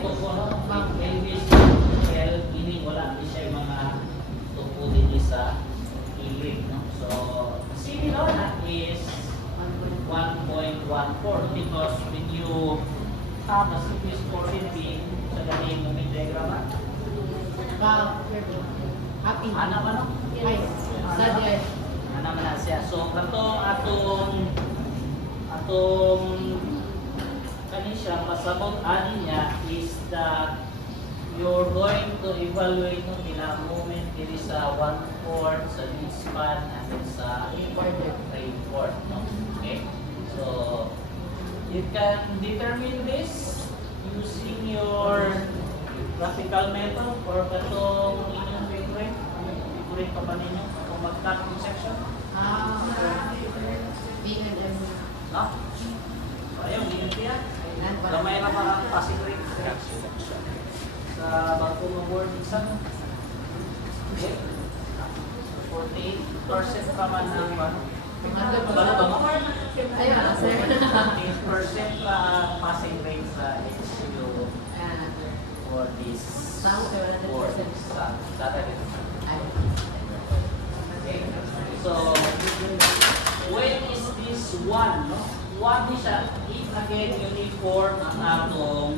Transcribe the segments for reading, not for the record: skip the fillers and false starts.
ito po, no? Elvis, L, meaning wala din siya yung mga tupo din sa gilid, no? So, similar na is 1.14 because when you have a simplest portion being sa ganyan moment diagram, ano ba, no? Ay, sadya. Ano man na siya. So, atong kanin siya, pasabot ani niya is that you're going to evaluate no pila moment diri sa 1/4 sa midspan and then sa 3/4, no? Okay? So, you can determine this using your graphical method or katong inyong favorite. Favorite pa ba ninyo? Kung mag-cut yung section? No? So, ayun, yun siya. Gamay na parang passing rate sa bago mag-word exam. Okay. 48% pa man ang Ayun, sir. 48% pa passing rate sa HU for this board sa Saturday. Okay. So, when is this 1? No? 1 is siya, if again uniform ang atong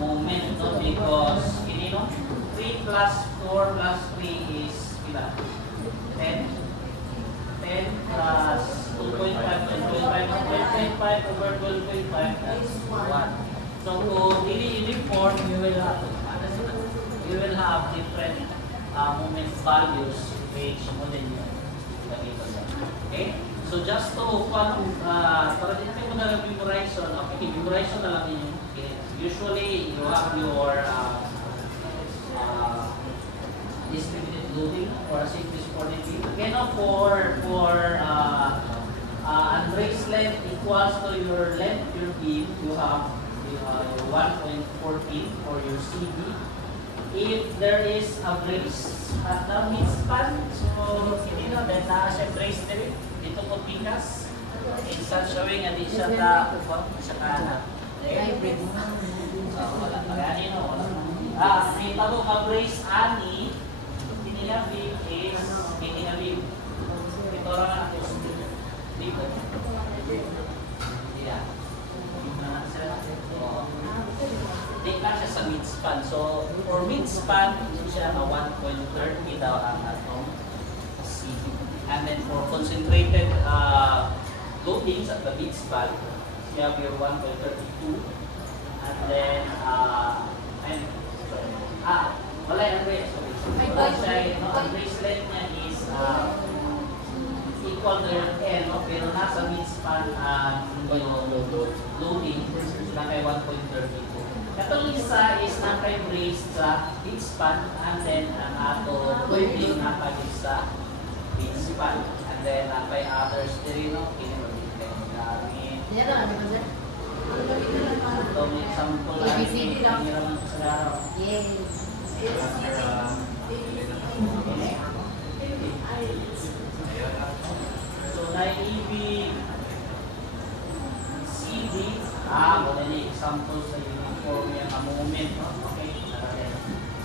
moment, no? Because, no? 3 plus 4 plus 3 is ilan? 10? 10 plus 2.5, 10.5 over 12.5, that's 1. So, kung uniform, you will have different moment values which mo din yung ganito yan. Okay? So, just to, para din mo na lang memorize, okay, memorize na lang yun. Okay. Usually, you have your distributed loading or simplest quantity. Again, for Andre's length equals to your length, your beam, you have 1.14 for your CD. If there is a brace at the midspan, so hindi no, then siya brace dito po pinkas. It's not showing na di siya ta upang siya kana. Okay? Wala pa gani no. May bago ka brace ani, hindi na big is hindi na big. Ito ra na dito. Yeah. Take lang siya sa midspan. So, for midspan, siya na 1.30 daw ang atong C. And then for concentrated loadings at the midspan, siya will 1.32. And then, wala yung brace. Ang bracelet niya is equal to your L, no? Pero nasa midspan yung loading na kay 1.32. Katong isa is naka-brace sa midspan and then ang ato loading naka sa midspan. And then by others din, no? Kinamit. Itong example lang. ABCD lang. Hiraman sa araw. Yes. So, naiibig CD, wala na example sa uniform yung moment, no? Okay,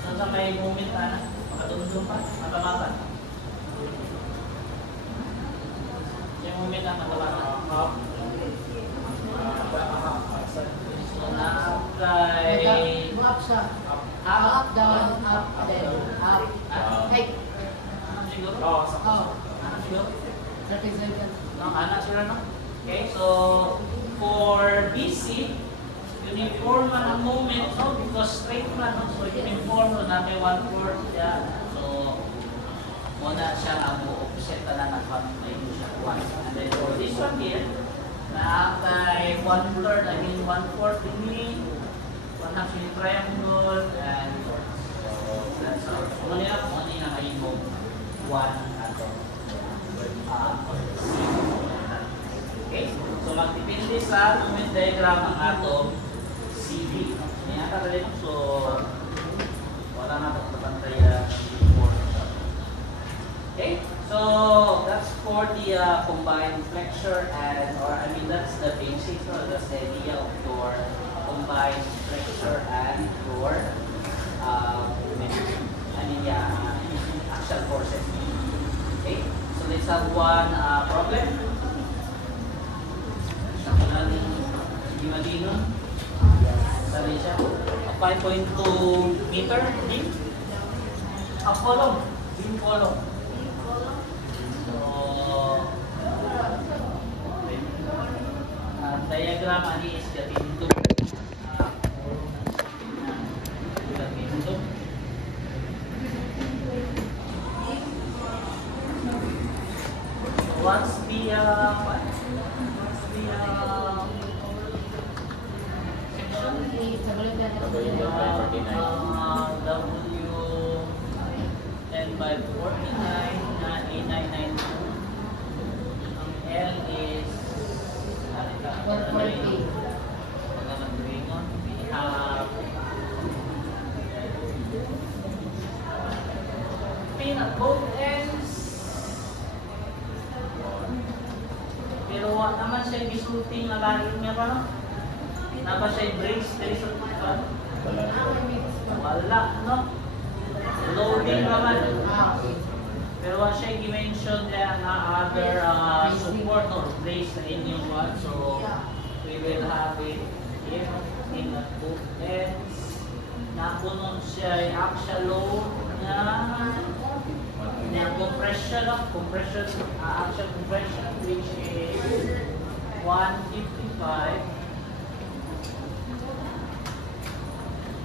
so sa may moment na, makatulong pa, matamatan. Yung moment na matamatan. Up. So, na-apply. Up siya. Up. Up, down, up, then up. Hey. Siguro? Oh. Siguro? Representative. No, anak sila, no? Okay, so for BC, uniform man ang moment, no? Because straight man, no? So uniform na may 1/4 siya. So muna siya ang offset na nakapag-play siya 1. And then for this one here, na kay 1/3, I mean 1/4 ini, 1/2 yung triangle, and so that's all. Muna na kayo mo 1 ato. Okay, so magdepende sa moment diagram ang atong CD. Yan ka so wala na itong kapantaya before. Okay, so that's for the combined flexure and, or I mean that's the basics, or that's the idea of your combined flexure and your for action forces. Okay, so let's have one problem. Hindi malino. Sali siya. A 5.2 meter beam. A column. Beam column. So, diagram ani is gatinto. Gatinto. Once the W 10 by 49 na A992. Ang L is 140. We have pin at both ends. Pero wala naman siya gisulting na lahat meron no? Napa siya brace dari sa tukan? Wala, no? Loading naman. Pero wala siya i-mention na other support or brace sa inyong one. So, we will have it here in the both ends. Napunod siya yung axial load na compression, axial compression, which is 155.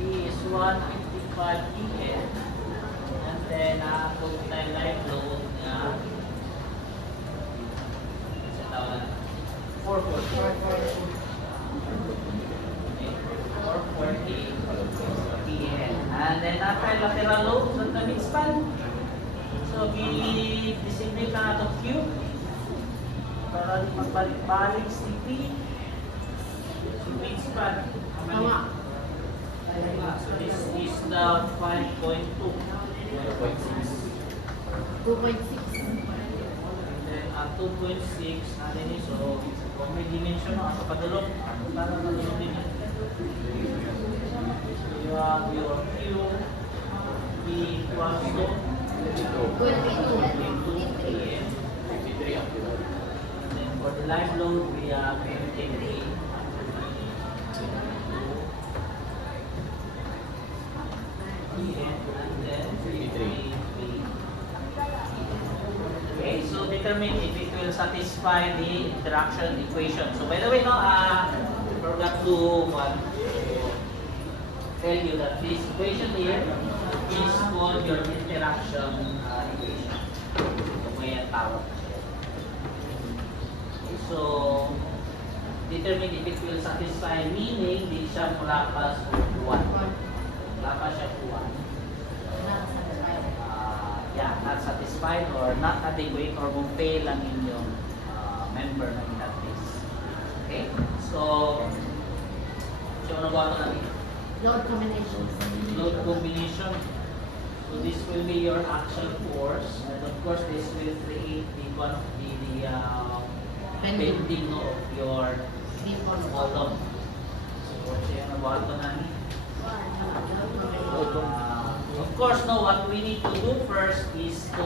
Is 155 PN, and then kung tayo live load nga 440 PN, and then after lateral load sa the midspan, so i-designate na itong Q para magbalik-balik si P, si midspan. Tama. So this is the 5.2. 2.6. 2.6. And then at 2.6, natin is so kung may dimension no, sa padulog, para padulog din yan. You have your Q, P equals to 22. and then for the live load, we have 53. Okay, so determine if it will satisfy the interaction equation. So by the way, no, forgot to tell you that this equation here is called your interaction equation. May tawag. Okay, so determine if it will satisfy, meaning di siya mula pa sa 1. Wala pa siya 1. Yeah, not satisfied or not adequate or kung fail ang inyong member na in that case. Okay? So, ano ba ito natin? Load combinations. Load combination. So, this will be your actual force. And of course, this will create the bending no, of your column. So, ano ba ito natin? Of course, no, what we need to do first is to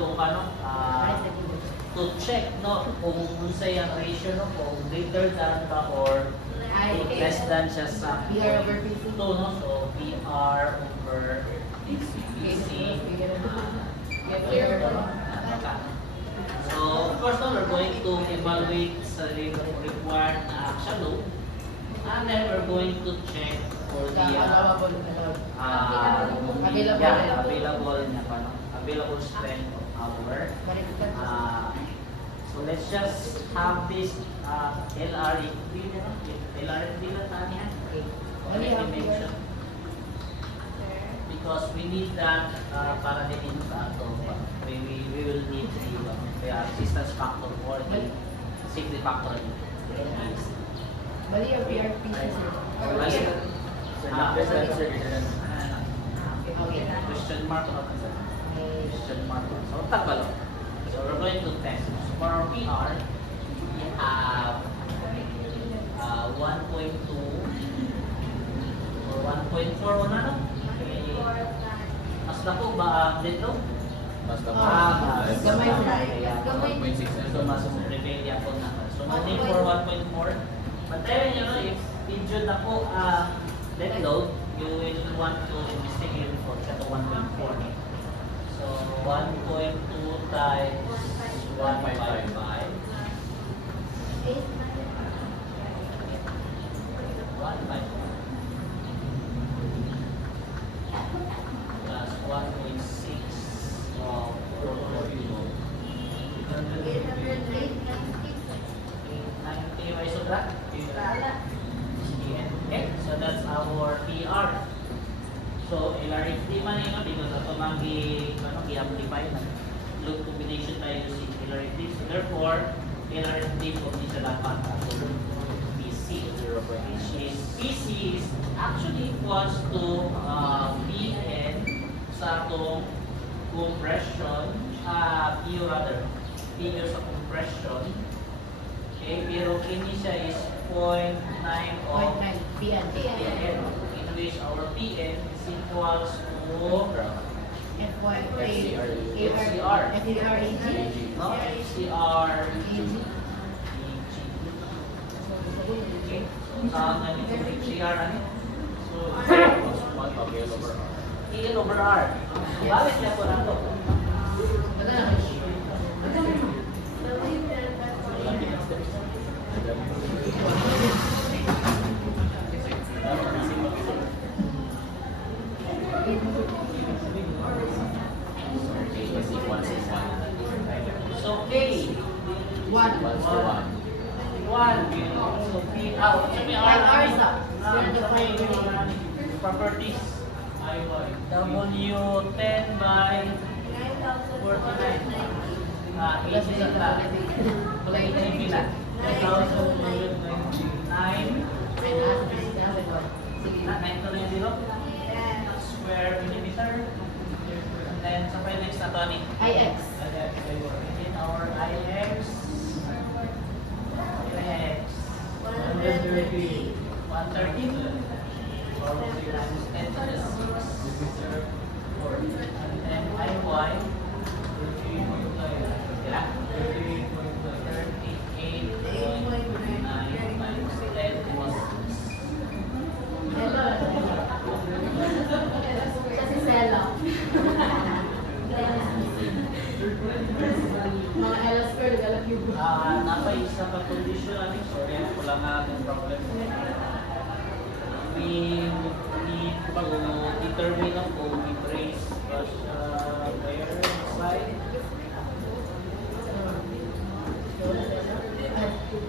check no kung unsay ang ratio no kung greater than ka or less than siya sa PR over PC. no, so PR over PC. So, of course, no, we're going to evaluate sa required na action load, and then we're going to check for the available strength of our so let's just have this LRFD na tanihan dimension because we need that para din sa ato we will need the resistance factor or the safety factor. Bali yung PRP sir. Okay. Question mark or not? Question mark. So, takbalo. So, we're going to test. So, for our PR, we have 1.2 or 1.4 na no? Mas dako ba dito? Mas mas gamay sila. Gamay. 1.6 na So, mas rebelli ako na. So, money for 1.4. But then, you know, if injured ako dead load, you will want to investigate for sa 1.4. So, 1.2 times 1.55. 1.5 plus 1.6 of 90 by subtract. Okay, so that's our PR. So LRFD man yun, because ito mang i-amplify na. Load combination tayo using LRFD. So therefore, LRFD po di siya dapat PC. Which is PC is actually equals to PN sa atong compression, PU rather, PU sa compression. Okay, pero kini siya is 0.9 of PN. PN, in which our PN is equals to FCR. no? FCR okay, so saan na nito FCR ano? So, PL over R. Bakit niya po na ito? So K, 1. So P out. So may R Hours up. properties. W 10 by 49. Easy lang na. Wala HGB na. 9,990 square millimeter. And then sa next na to ni IX. in our IX 130 times 10 to the 6 and then IY yeah 38.9 times 10 was Kasi Sela. Mga Ella Square, galak yung isa ka condition namin. Sorry, wala nga akong problem. We need to determine kung we brace where side.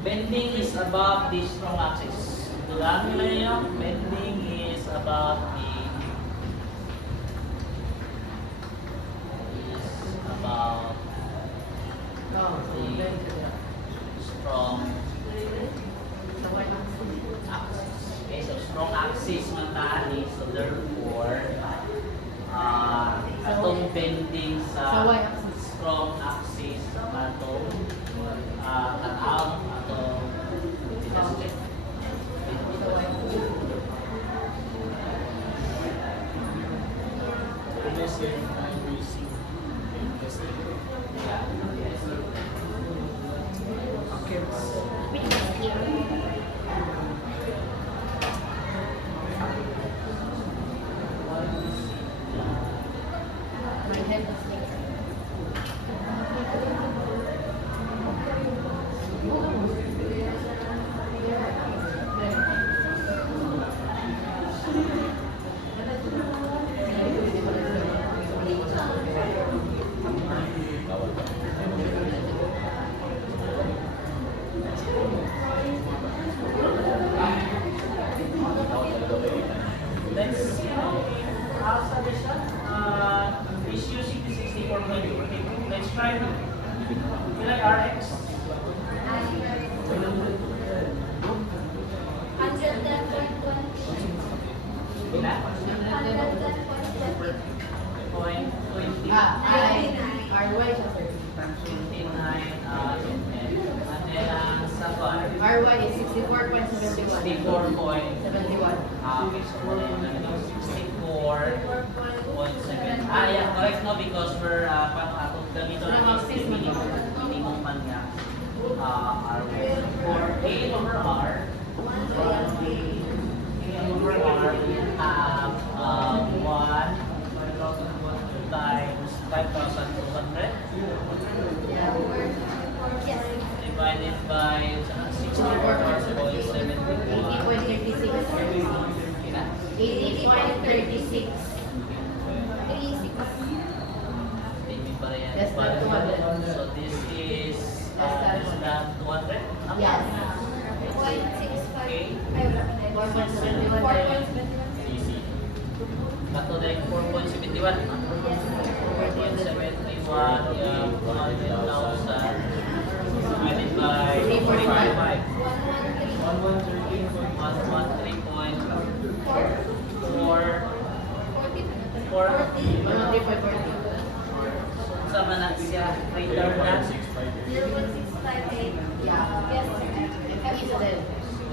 Bending is above the strong axis. Tulaan nila niyo, bending is above the strong axis. Okay, so strong axis man tani. So therefore, atong bending Sa sa y-axis. strong axis atong cut-out atong My head is Let's see how suggestion is using the 64 value. Okay, let's try it. We like RX. Ilan? 0.20. RY siya, sir. 29 and then second RY is 64.71. 64 point 71. okay, so 64 because we're paano ato ganito na is minimum man niya. R for A over R. A over R will have 1 times 5,200 divided by 64.74. 80.36. Less than 200. So this is less than 200. Yes. Okay. 4.71. Easy. Kato na yung 4.71. 4.71 yung 100,000 divided by 3.5. 113.4. Sama na siya. Return na.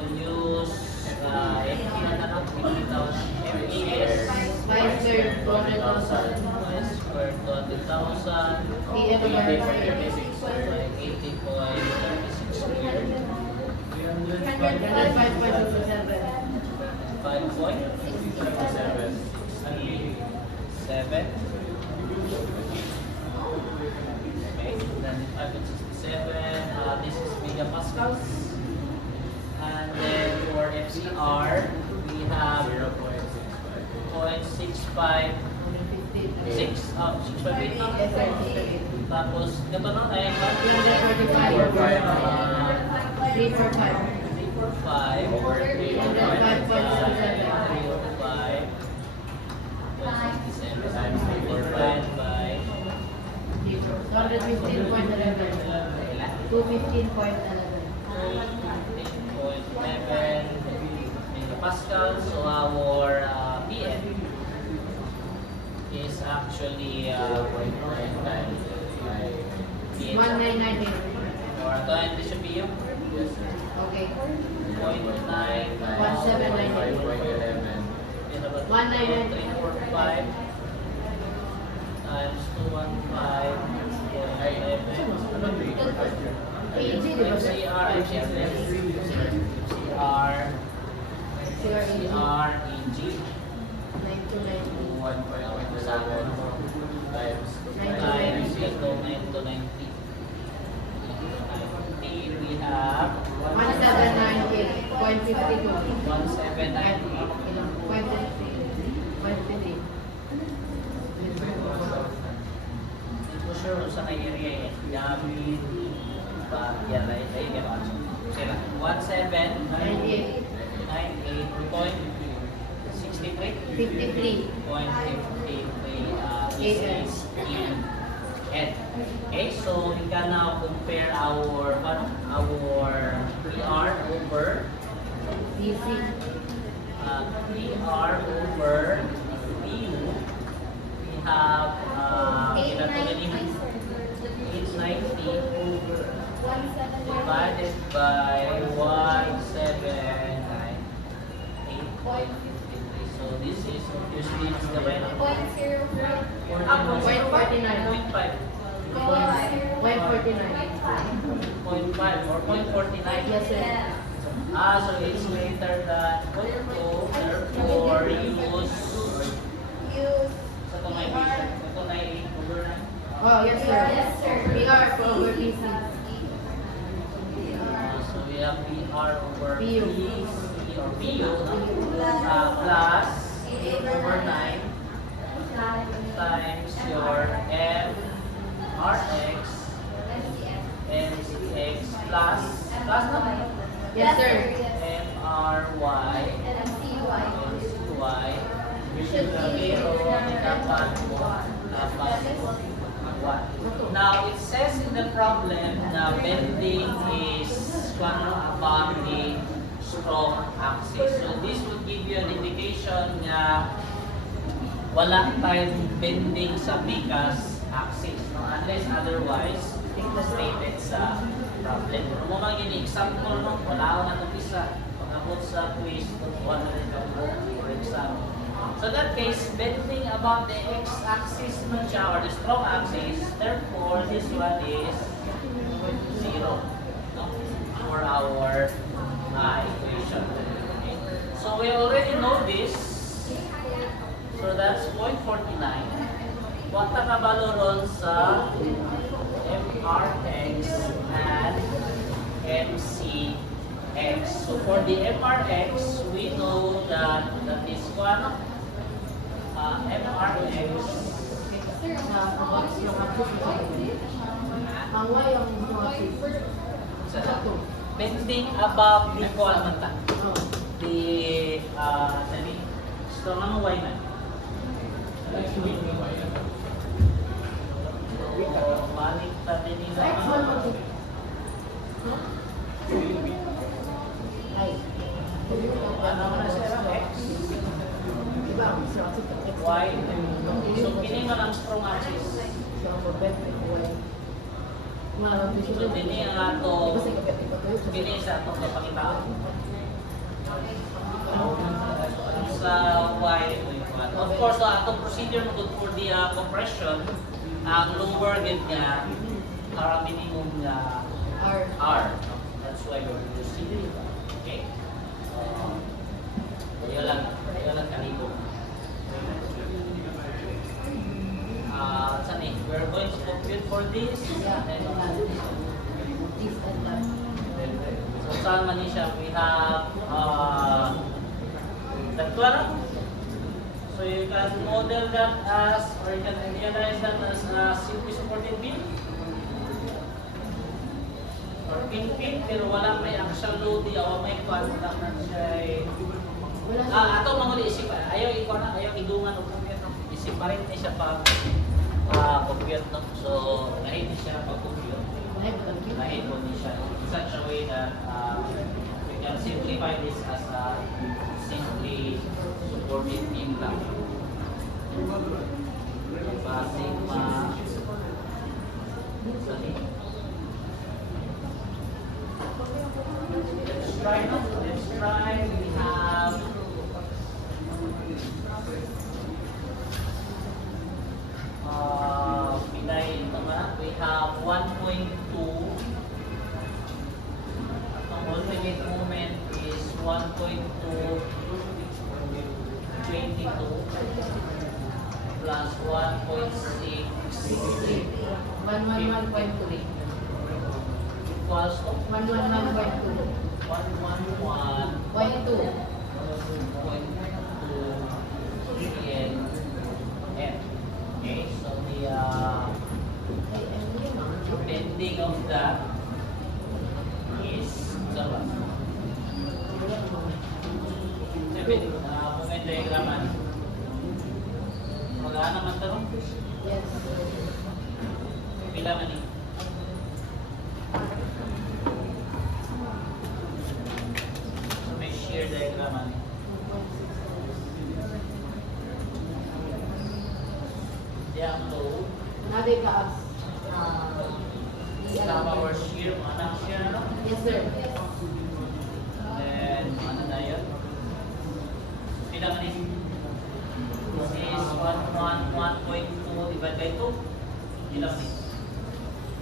We'll use FT na tanong. 50,000. FES. 200,000. Square 200,000. 80.36 square. 5.7. Okay, then 5.67. This is megapascals. And then for FCR, we have 0.656. 658 na. Tapos, ito na tayo ba? 345 over 305 times 345 by 215.11 megapascal. So our PM is actually 1998. or ito yung distribution. Yes, sir. Okay. 0.9 345 times 215.11 CR EG times ito 9 we have 1798.52. 1790. Ito sure kung saan ang area yan. Yamin, yan na ito yung gano'n. Sila, 1798.63. 53. This is in head. Okay, so we can now compare our PR over DC. PR over PU. We have 890 divided by 1798.53. So this is usually the way. 0.5 or 0.49. Yes, sir. So it's greater than 0.2, therefore use sa combination. Ito na 8 over 9. Oh, yes, sir. PR for over PC. So we have PR over PU. PC or PU, no? Plus 8 over 9 times your MRX MCX plus no? Yes, sir. MRY MCY should be dapat 1. Now it says in the problem na bending is above the stroke axis. So this would give you an indication na wala tayong bending sa Pica's axis, no? Unless otherwise stated sa problem. Kung mo mang ini-example nung wala ako na ito isa, pag-abot sa quiz, kung 100 ka po, for example. So in that case, bending about the x-axis nun siya, or the strong axis, therefore this one is 0, no? For our equation. Okay. So we already know this. So that's 0.49. What nakabalo ron sa MRX and MCX. So for the MRX, we know that is one MRX. Sir, about yung axis. Ang Y ang yung axis. Sa Bending above the kuwamata. Oh. The sabi, gusto ng Y man. So, balik tabi nila. X one mo. Ay. Ano na siya? X, Diba? So, X. Y. So, kini man ang strong axis. So, for best Y. So, dini ang ato, dini sa atong kapangitaan. Sa Y, of course, atong procedure mo for the compression, ang lower gid nga para minimum nga R. R. That's why we're using it. Okay? Yun lang kalibo. Saan eh? We're going to compute for this. Yeah. And, This and that. so saan man siya? We have the 12. So you can model that as, or you can realize that as a simply supported beam. Or pin, pero wala may actual load, o may contact na siya eh. Ato mga isip, ayaw ikaw na, ayaw idungan o compute, no? Isip pa rin siya pag compute, no? So, nahit siya pag compute. Nahit mo din siya in such a way that we can simplify this as a simply supported beam lang. Sigma, sorry. Let's try, no? Let's try. We have we have 1.2. Ang ultimate moment is 1.2 22 plus 1.6 111.3. equals to 111.2. 111.2 Point 2. PN. Okay, so the bending of that is sabat. Moment diagraman. Wala naman tanong. Yes. Pila man eh. So may shear diagram man eh. Diyan load. Nabi ka as Sama our shear, manang shear no? Yes, sir. Then, ano na yun? Pila man eh. This is 1.2 divided by 2. Pila man eh.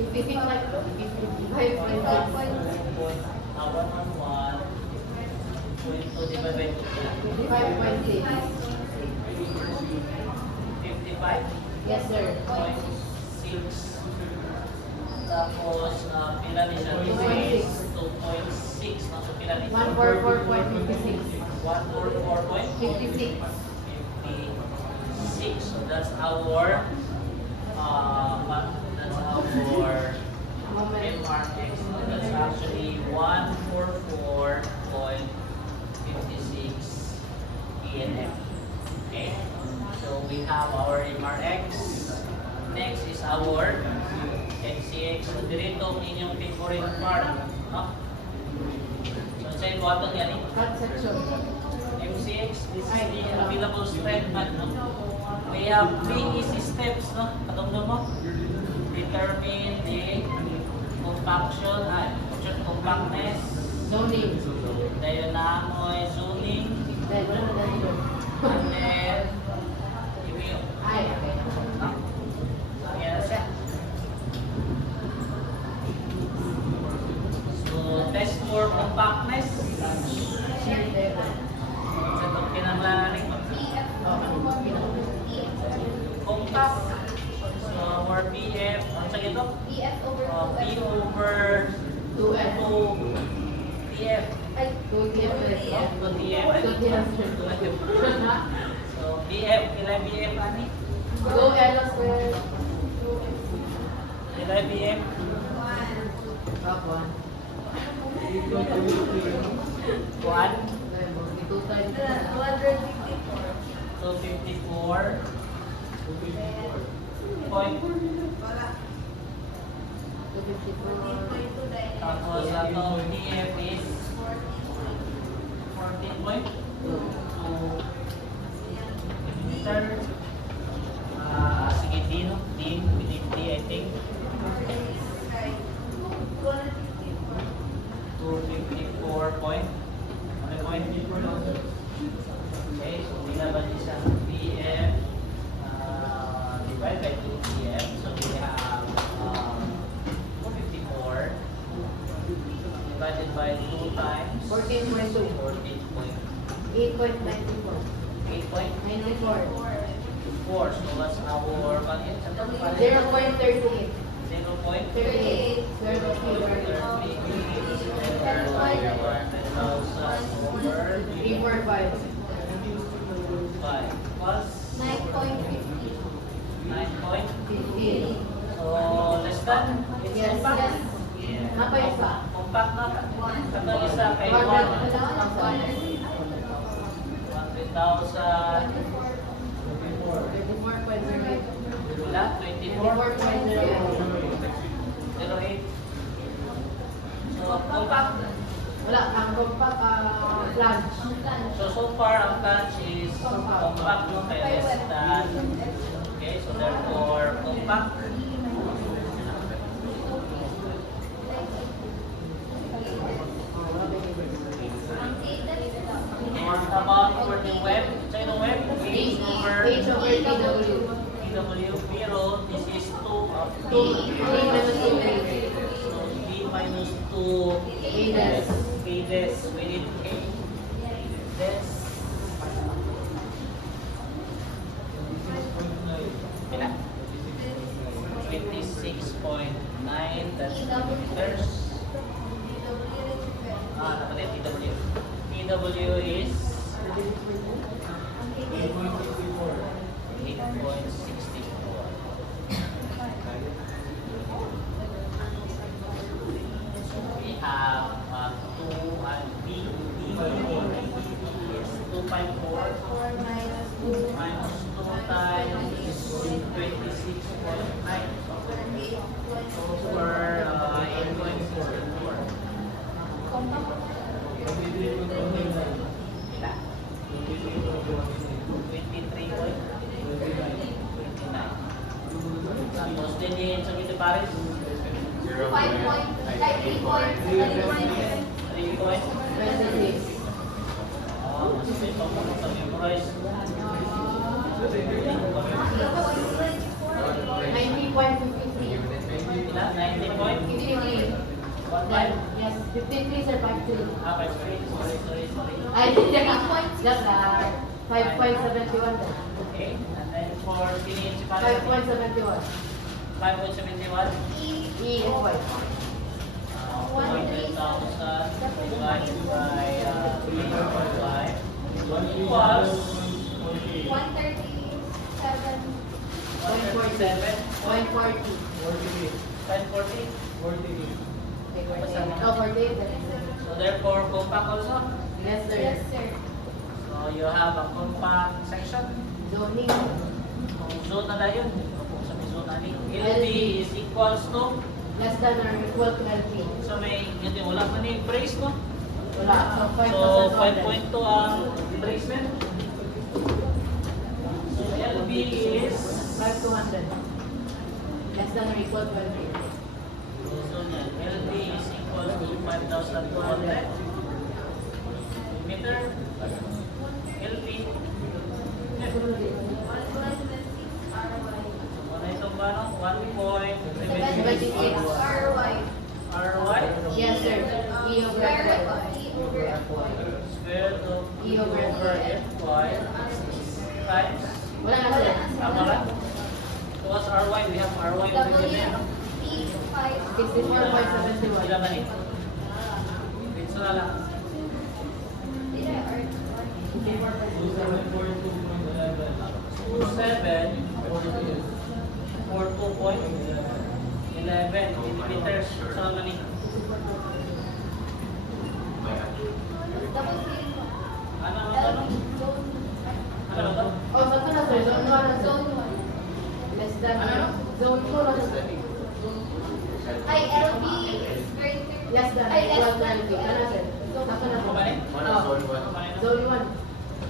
55 like 55.5. 1.2 divided by 2 pila. 55.6. 55. Yes, sir. 0.6. Tapos, pila ni siya? 2.6. 2.6. So, pila ni 144.56. 144.56. 56. So, that's our Moment. MRX. That's actually 144.56 ENF. Okay? So, we have our MRX. Next is our MCX. So, dito ang inyong favorite part. No? So, sa'yo, buhaton yan eh. Cut section. MCX, this is the available strength man, no? We have 3 easy steps, no? Katungtong mo? Determine the compaction, compactness. Zoning. Dayon na mo ay zoning. Dahil wala na dahil. And then, for PF, ano sa ito? PF over P over 2F. 2 PF. Ay, 2TF. 2 TF. 2TF. So, BF, kailan BF, ani? Go Ella square. Kailan BF? Top 1. Kuan? 2 times. 254. Point. 254. Tapos, ang TF is 14 point. So, meter. Sige, D, no? D, within D, I think. 254 point. Ano point? Okay, so nilaban niya siya PF divided by 2 PF. So we have 254 divided by 2 times 14.2. 14.8 8.94. 94. 4. So what's our value? 0.38. 0.38. 38. Square root of 345. 5 plus 9.50. 9.50. 50. So less than? It's Yes, compact? yes. Apa isa? Compact na. Ito isa kay 100,000. 34.08. Wala? 24.08. 24.08. So compact. Wala, ang compact flange. So far ang plunge is compact no kaya less than. Okay, so therefore compact. And about for the web, so yung web, H over H over TW. TW, pero this is 2 of A minus 2A. So D minus 2 A des. A des, we need A des. Ilan? 26.9, that's meters. Napalit, TW. TW is 8.64. We have 2 and B. B is 2.4 minus 2 times 26.9 over 8.64. Ilan? 23.29. Tapos din yung sa Gito Paris? 3 point. 26. Mas may pang sa memorize. 90.53. Ilan? 90 point? 53. 1.5? Yes, 53 sir, 53. Sorry. Ay, just 5.71. Okay, and then for PH 5.71. 5.71. E is white. 100,000 divided by 3.5 equals 137. 140. 1040. Oh, 48. So therefore, compact also. Yes, sir. So you have a compact section. Zoning. Zone na dayon. Kung sa may zone na ni. LB is equals to. Less than or equal to LP. So may, hindi, wala man ni brace, no? Wala. So 5.2 ang replacement. So LB is 5,200. Less than or equal to LP. so LB is equal to 5,200 meter. LB. Ano itong ba, no? 1.76 RY. Yes, sir. E over FY. Square of E over FY times. Wala na, sir. Tama ba? what's RY? We have RY over here, no? 64.71. Ilan ba ni? Pizza na lang. 27 for 2.11 millimeters. Saan na ni? Ano? Ano ba to? Oh, saan ka na sir? Zone 1 na sir. Less than. Ano? Zone 2 na sir. Ay, LB. Less than. Ay, less Equal than. to 90. Ano sir? Saan ka na Ano ba ni? sir? Ano Oh, Zone 1.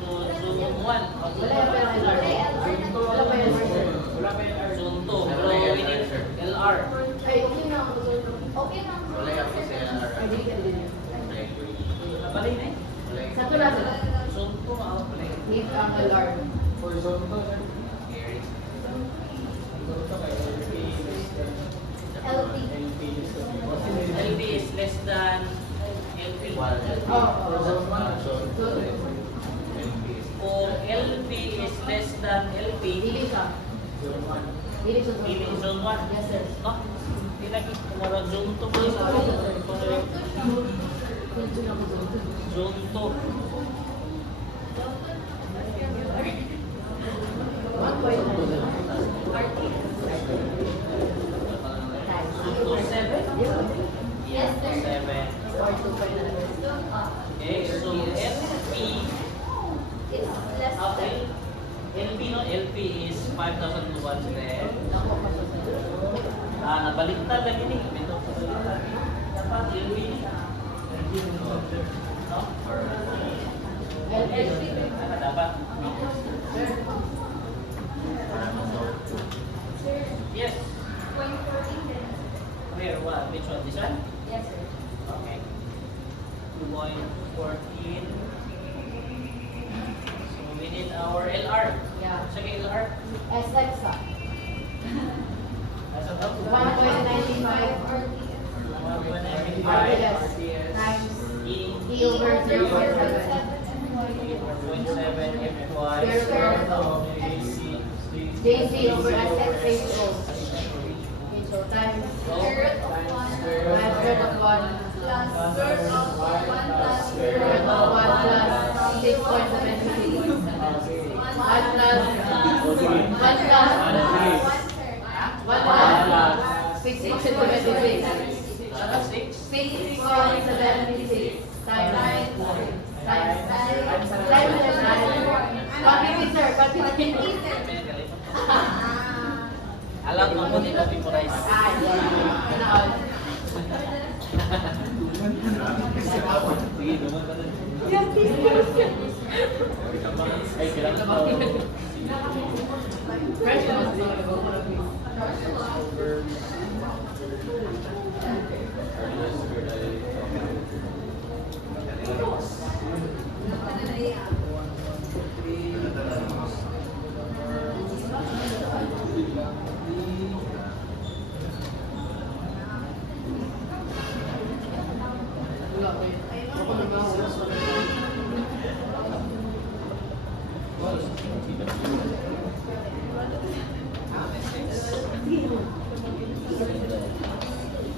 So, zone 1. Wala yung pera LR. Wala pa yung LR sir. Zone 2. Pero we need LR. Ay, okay na ako zone 2. Okay lang. Ay, di ka din. Nabalin eh. Saan ka na sir? Zone 2 ako pala eh. Need ang LR. LB. LB is less than LP. Oh, Zone Kung LP is less than LP, Dili siya. Dili siya pili zone 2. zone 1. Yes sir. No? Hindi na kumara zone 2 po. Zone 2 na ako zone 2. Zone 2. 7? Yes, sir. 7. Okay, so LP, It's less okay. than. LP no? LP is 5,200. Nabaliktad lagi ni. Ito sa baliktad. Dapat LP ni. No? LP. Dapat. Yes. Point 14 din. Where? What? Which one? This one? Yes, sir. Okay. 2.14. So we need our LR. Yeah. Sige, LR. SX ah. Asa to? 1.95 1.95 times E E over 0.7. 4.7 FY JC over SX ratio. Okay, so times Square root of 1 square root of 1 plus square root of 1 plus square root of 1 plus 6.76. 1 plus 1 plus 1 plus 6.76. 6.76 times 150 sir, 150. Alam mo mo di ba memorize? Ah, yeah. Ganoon. Ay, kailangan ba? Fresh was the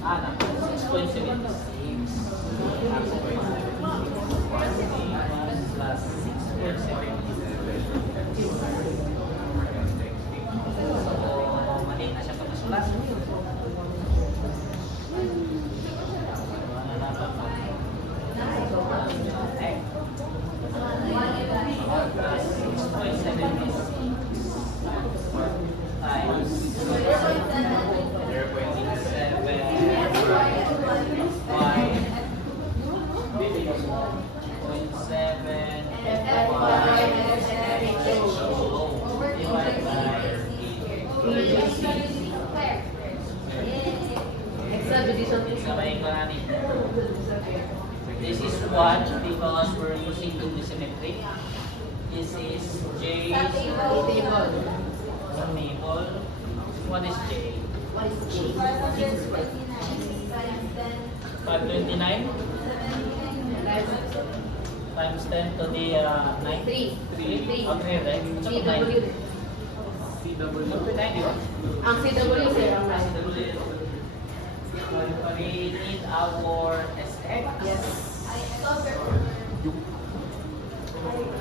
Ah, 6.7. This is 1 because we're using two symmetric. This is J Sa table. table. sa table. What is J? What is G? 529 times 10 to the 9. 3. 3. Okay, right? GW. CW. 9, di ba? Ang CW, sir, ang Ah, 9. CW. We need our SX. Yes. I cover.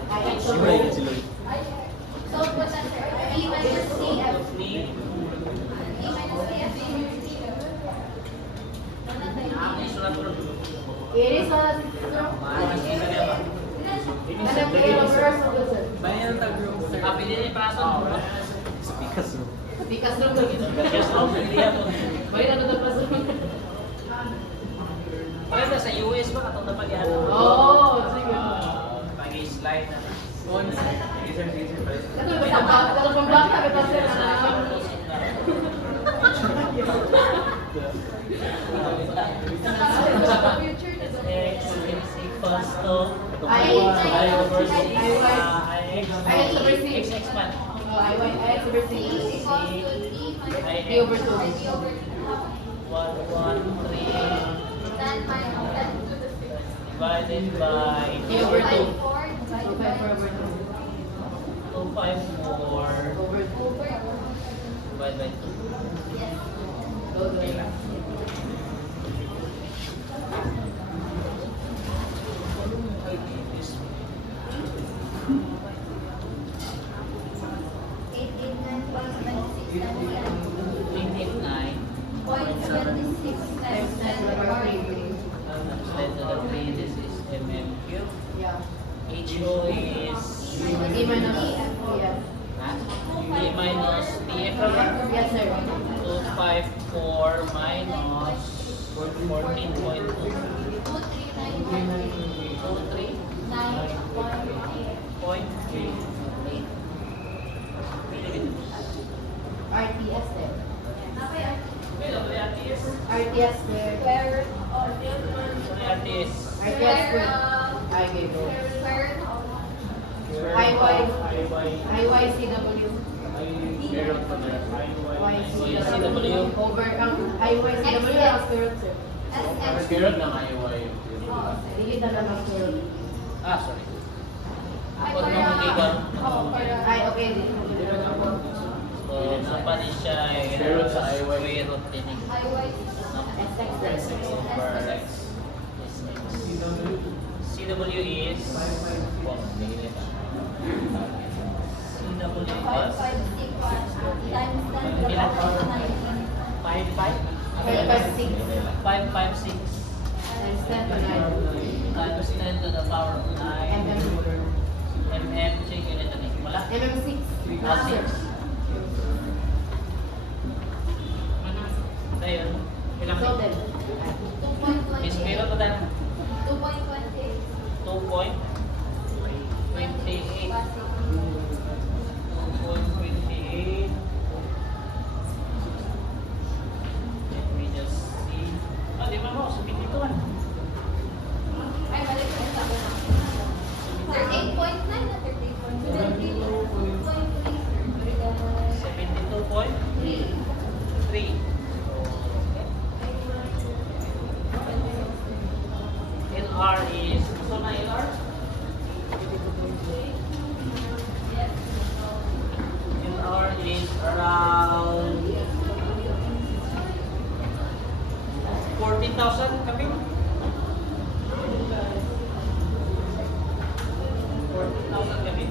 I Si Lloyd, si Lloyd. So, what's that, sir? E minus CF. Need E minus CF. ang isulat ko. Iris, sir. Mas isa niya ba? Alam ko yung reverse of the sir. Bayan ang tag-room, sir. Ah, pili ni Praso. Picasso. Bikas lang to. Yes, no, hindi yan. May ano na pa sir. Pwede sa US ba katong na pag-yan? Oo, sige. Pag-slide na. On. Sige, sir, sige, sir. Ito yung pang-black na kita sir. Future na ba? X is equals to I over I X over C. X man. Oh, I over C. E equals to E minus D over 2. D over 1, 1, 3 10 minus 10 to the 6. divided by D over 2. 4 divided by 254 Over 2. over. divided by 2. Yes. Okay lang. This 889 889.76 times 10 to the power 3. times 10 to the 3, this is mm cube. Yeah. HO is D minus yeah. D minus DF naman. Yes sir. 254 minus 14.2. 23 239.8. 0.3. RTS sir. RTS. RTS sir. Square of RTS. RTS sir. I gave it. square of IYCW. Meron pa na. YCW. Over ang IYCW ang square root sir. SX. Meron ng IY. Dili na lang ang square root. Ah, sorry. Ay, Huwag para- mo mag-iwan. Oo, para- Ay, okay. So, napa din siya Square root sa IY. square root din eh. IY. SX sir. Over X. CW is CW is 556 times 10 to the power 19. 55 556 556 times 10 to 9. times 10 to the power of 9 mm check yun ito nih wala MM6. ah 6 ayun ilang Total. is meron pa tayo 2.28. 2.28 let me just see di ba mo sabihin dito man Ay, balik ko sa 38.9 na 72.3 LR is so na LR LR is around 14,000 kami 14,000 kami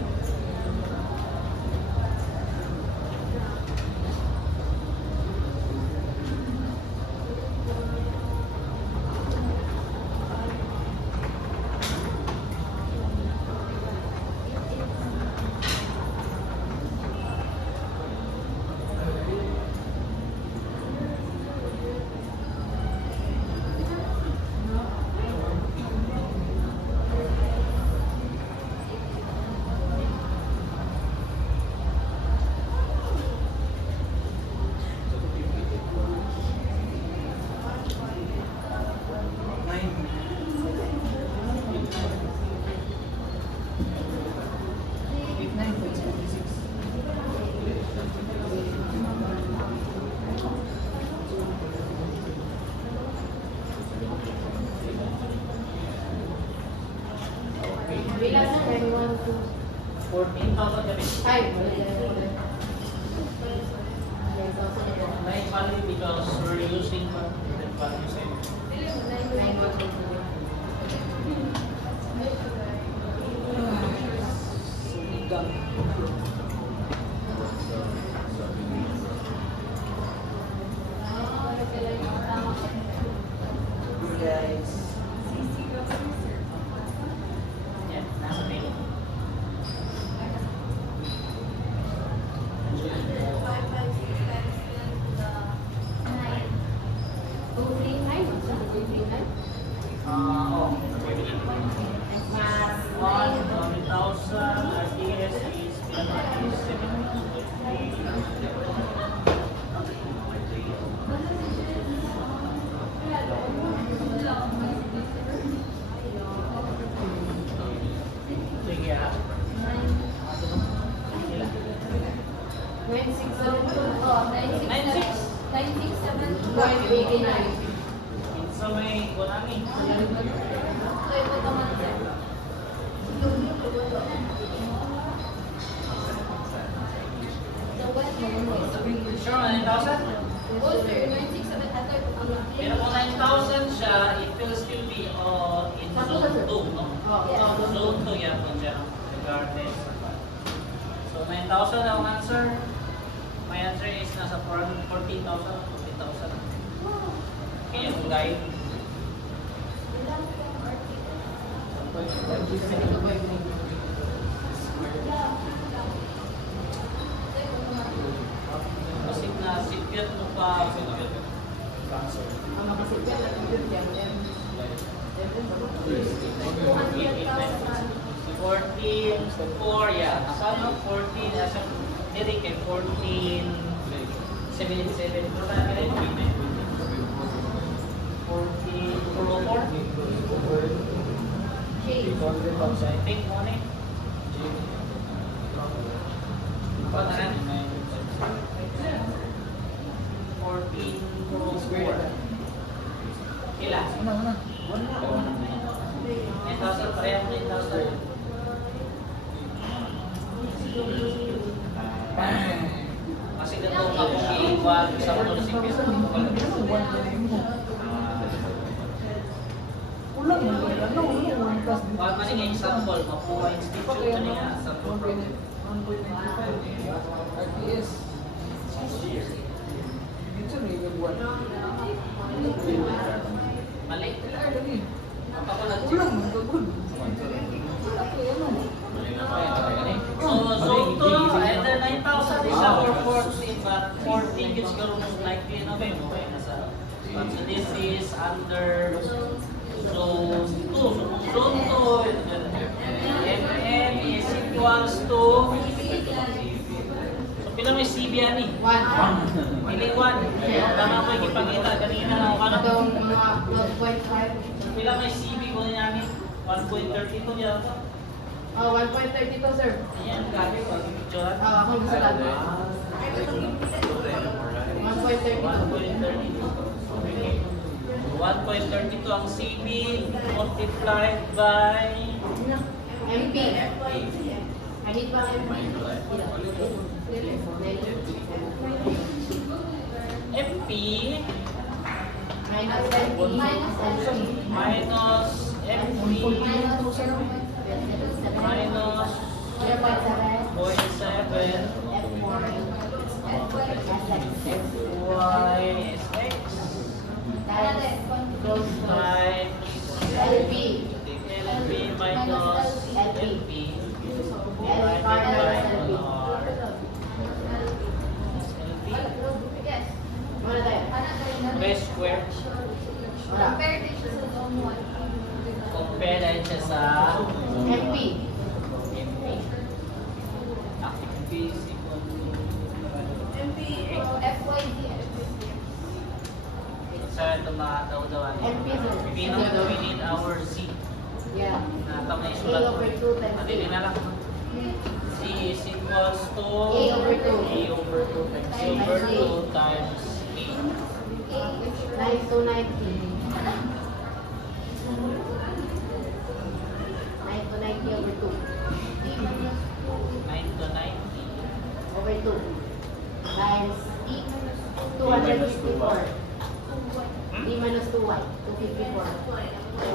Bilang na 1, 2. 14,000 kami Ay, wala na. value because we're using different values. 912. Guys. Yan, nasa table. Oh. Mas 1,000 RTS is 770. Sige ah. 9,672. Sa may Konami. Sure, 9,000? Pero kung 9,000 siya, it will still be in zone 2, no? Zone 2 yan po siya. Regardless. So 9,000 ang answer. My answer is nasa 14,000, 14,000. Kaya yung guide. Kasi na sikyat mo pa. Ang makasipyan na compute yan. 14,4, yeah. Nasaan 14, nasa Eric eh, 14,77. Ito tayo rin. 14,4. I think money. Apa na rin? 14,4. Kila? 9,000 parehas 9,000. Kasi ganito ako i-1 sa mga sikis. Wag man nga example, makuha institute ka niya sa program. Mali. So 2, either 9,000 is or 14, but 14 is most likely na ba yun? Okay, nasa. But so this is under zone 2. So zone 2, MM is equals to, so pila may CB ani? 1. Pili 1. Tama ko yung ipakita kanina na ako Itong ano. mga 12.5. So pila may CB ko na namin? 1.32 diyan to. 1.32 sir. Ayan, gabi ko. Picture. Ako gusto lang. 1.32. 1.32 ang CB multiplied by MP. Kahit ba MP? MP Minus MP. minus MP minus 0.7 y is x times LP. LP minus LP divided by R. Ano tayo? Base square. Compare dahil siya sa MP. MP. MP is equal to sa ito daw-dawan. MP sir. We need our Z. Yeah. Natang na A isulat. over 2 times Madali na lang. Z is equals to A over 2. A over 2 times A over 2 times A. 9 to 90. 9 to 90 over 2. 9 to 90. Over 2. times D, 254. D minus 2y, 254.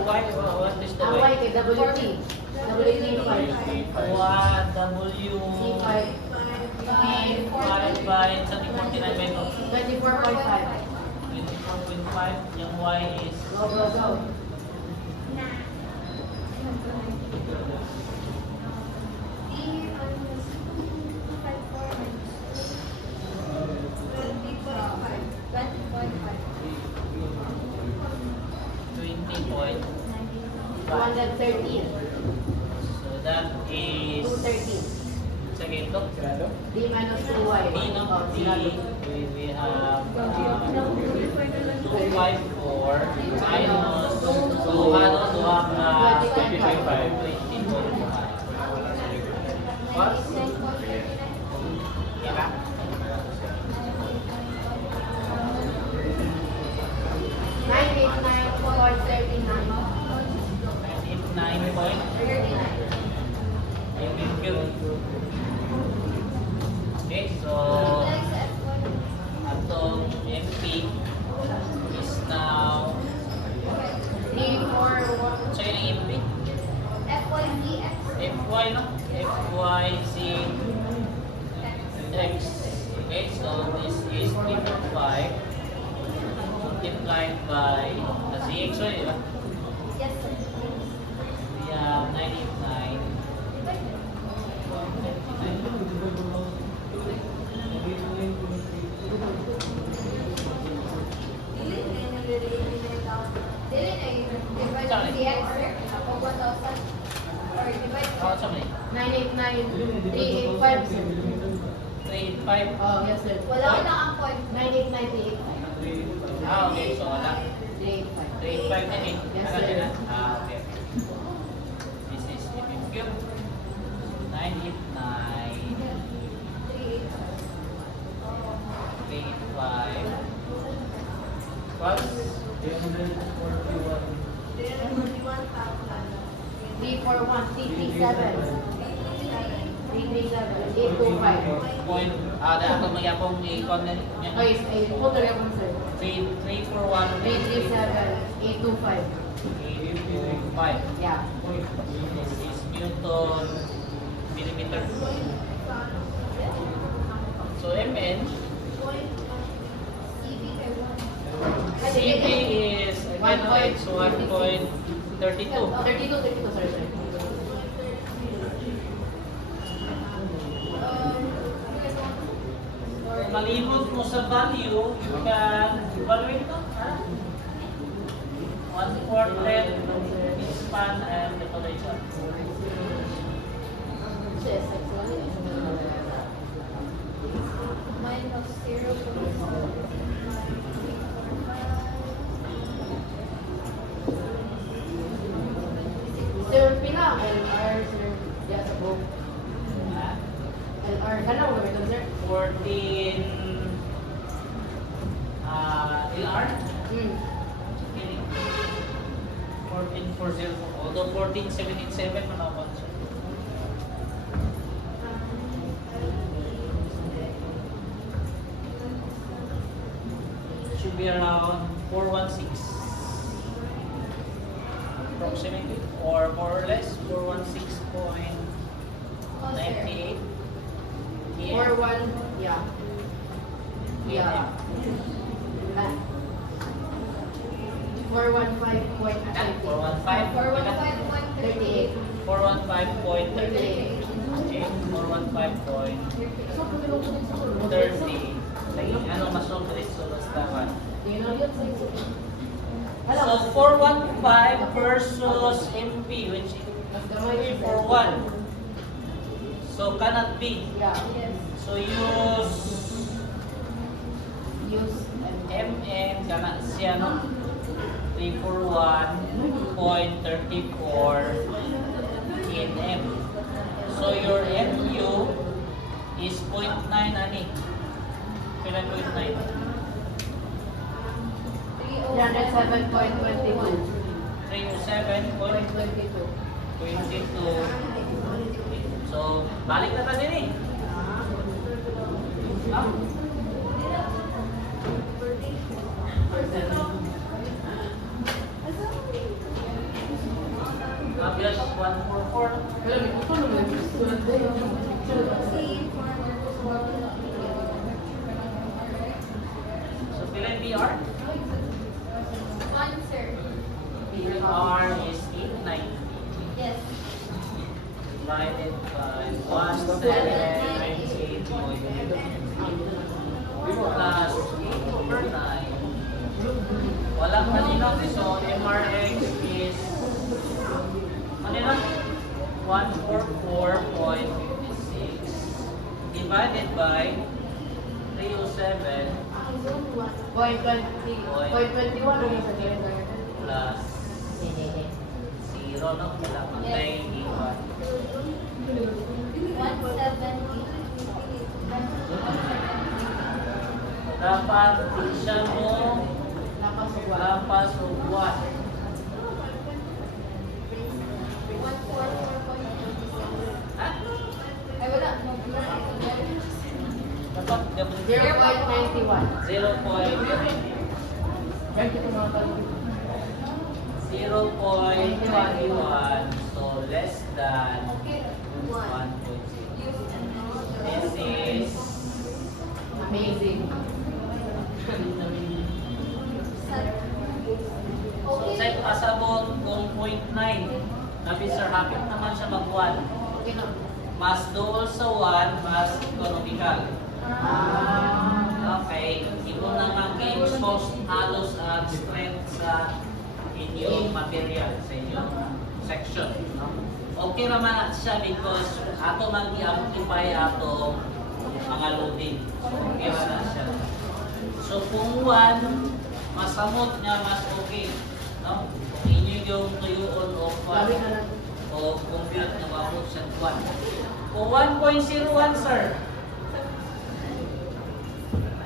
Why? What is the Ang y way? kay WT. WT 5. What W C5. 5 by sa 49 by 24.5. 24.5. Yung Y is Go, go, go. Twenty point 213. So that is 213. second to. D minus 2y. D no? Oh, D sinalo. we have 254 minus 2 ano? 2 ka 20.5. What? Diba? 989.39. Okay, so atong MP is now 341. so yun ang MP FY no? FYZ X. Okay, so this is 3.5 multiplied by the ZX, so di ba? We have 989. How sa mali? 989. 385. 385. Oh, yes sir. Wala ko lang ang point. 989. Ah, okay. So, wala. 385. 385 na eh. Yes, Ano sir. din, ah? Ah, okay. This is MM cube. 989. 385. Plus 341. 337. 337. 825. point, dahil ako magyapong i-con na niya. Oh, yes. Ay, puto lang ako sir. 341. 337. 825. 825. Yeah. This is Newton millimeter. So MN, CP is again it's 1.32. 32, sorry, sorry. Kung malibot mo sa value, you can evaluate ito. 1/4 length, span, and decoration. Yes, actually. Minus 0. Sir, pila ang LR, sir? Diya sa book. LR. Kanaw ba ito, sir? 14 LR. Hmm. 1440. Although 1477 man ako. Should be around 416 approximately, or more or less 416.98. 4-1, yeah. Yeah. 415.38. 415. 415.38. Okay, 415.30. Ano mas sobres so basta man. So 415 versus MP, which is 341. So cannot be. Yeah. So use Use MN kana siya no 341.34 kNm. So your MU is 0.9 ani. Pila 0.9? 307.22. 307.22. So balik na ta din eh. Ah? So, pila PR? One, sir. PR is 890 Yes. divided by 1798 plus 8 over 9. Walang kanino. So, MRX is kanino? 144.56 divided by 307 Point 21 ulit sa calendar. plus 0, no? Wala man tayo iwan. 170. Dapat siya mo Lakas o wala. lapas o buwan. 144.26. Ha? Ay, wala. Dapat dapat 0.91. 0.91. Kahit ito mga tanong. 0.21, so less than Okay. 1.0. Use and This is Amazing. so check pasabot kung 0.9. Nabi sir, hapit naman siya mag-1. Okay na. Mas dool sa 1, mas economical. Okay, ito na mag-expose halos ang strength sa inyong material, sa inyong section. No? Okay naman siya because ato man i-amplify ato mga loading. So, okay na siya. So kung 1, masamot nga mas okay. No? Kung inyo yung tuyuon o Sabi ka na. o compute na mabot siya 1. Kung 1.01 sir,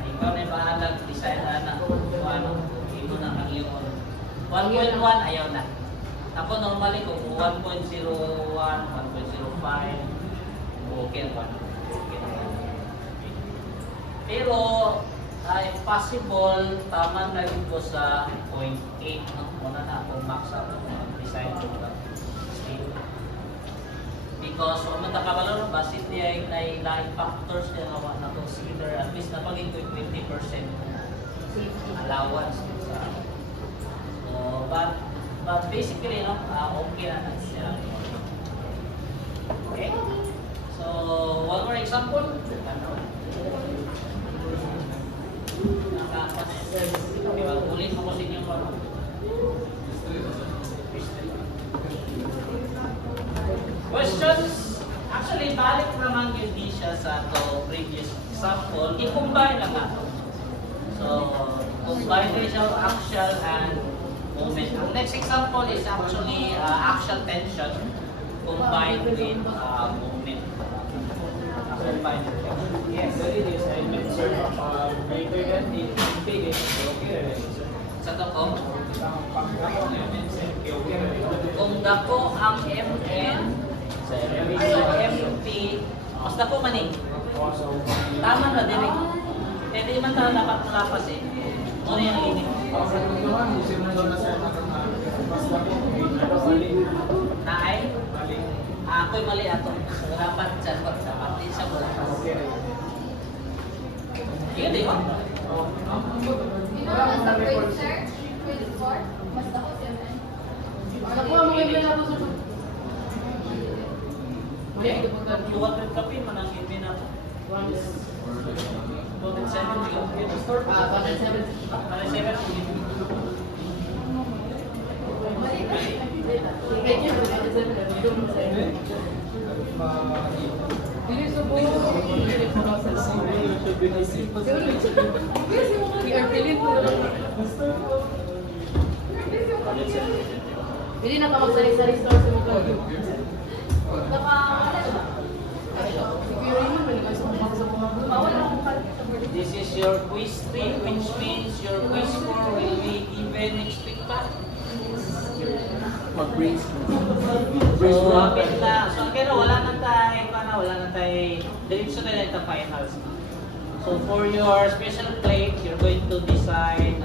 ikaw na yung bahalag design na kung ano, imo na ang iyong 1.1 ayaw na. Ako normally kung 1.01, 1.05, okay naman. Okay naman. Pero if possible, tama na rin po sa 0.8 no? Muna na akong max up ng design ko na scale. Because kung matakabalaro, basit niya yung nailaing factors na nawa na consider, at least napagin ko yung 20% allowance sa so, but basically, no, okay na siya. Okay? So, one more example. Nakapas. Okay, ulit mo ko sa inyo. Questions? Actually, balik naman yun di siya sa to previous example. I-combine lang nato. So, combine rin siya axial and moment. Ang next example is actually axial tension combined with moment. Combined with tension. Yes. Very this I meant sir, greater than the impedance, okay. Sa to ko, Pag-ako na yun, sir, okay rin. kung dako ang MN, so MP, mas dako man eh. Tama na din eh. Hindi man tayo dapat lapas eh. Ano yung ini? Naay? Ako'y mali ato. So, dapat dyan pa sa pati siya mo lapas. Yun di ba? You know, mas the grade, sir? Grade 4? Mas ako 7. Nakuha mo kayo na ako sa... Hindi, luwag ng kape man ang ini na to. 270 yung store. Bakit 7? Para 7 ang ini. Kaya niya, bakit 7? Ito mo sa inyo. Dili sa buo. Dili sa buo. We are feeling po. Hindi na ka magsari-sari store sa mga This is your quiz 3, which means your quiz 4 will be given next week pa. Mag-breeze. So, hapit na. So, pero wala na tayo, diretso na ito finals. So, for your special plate, you're going to design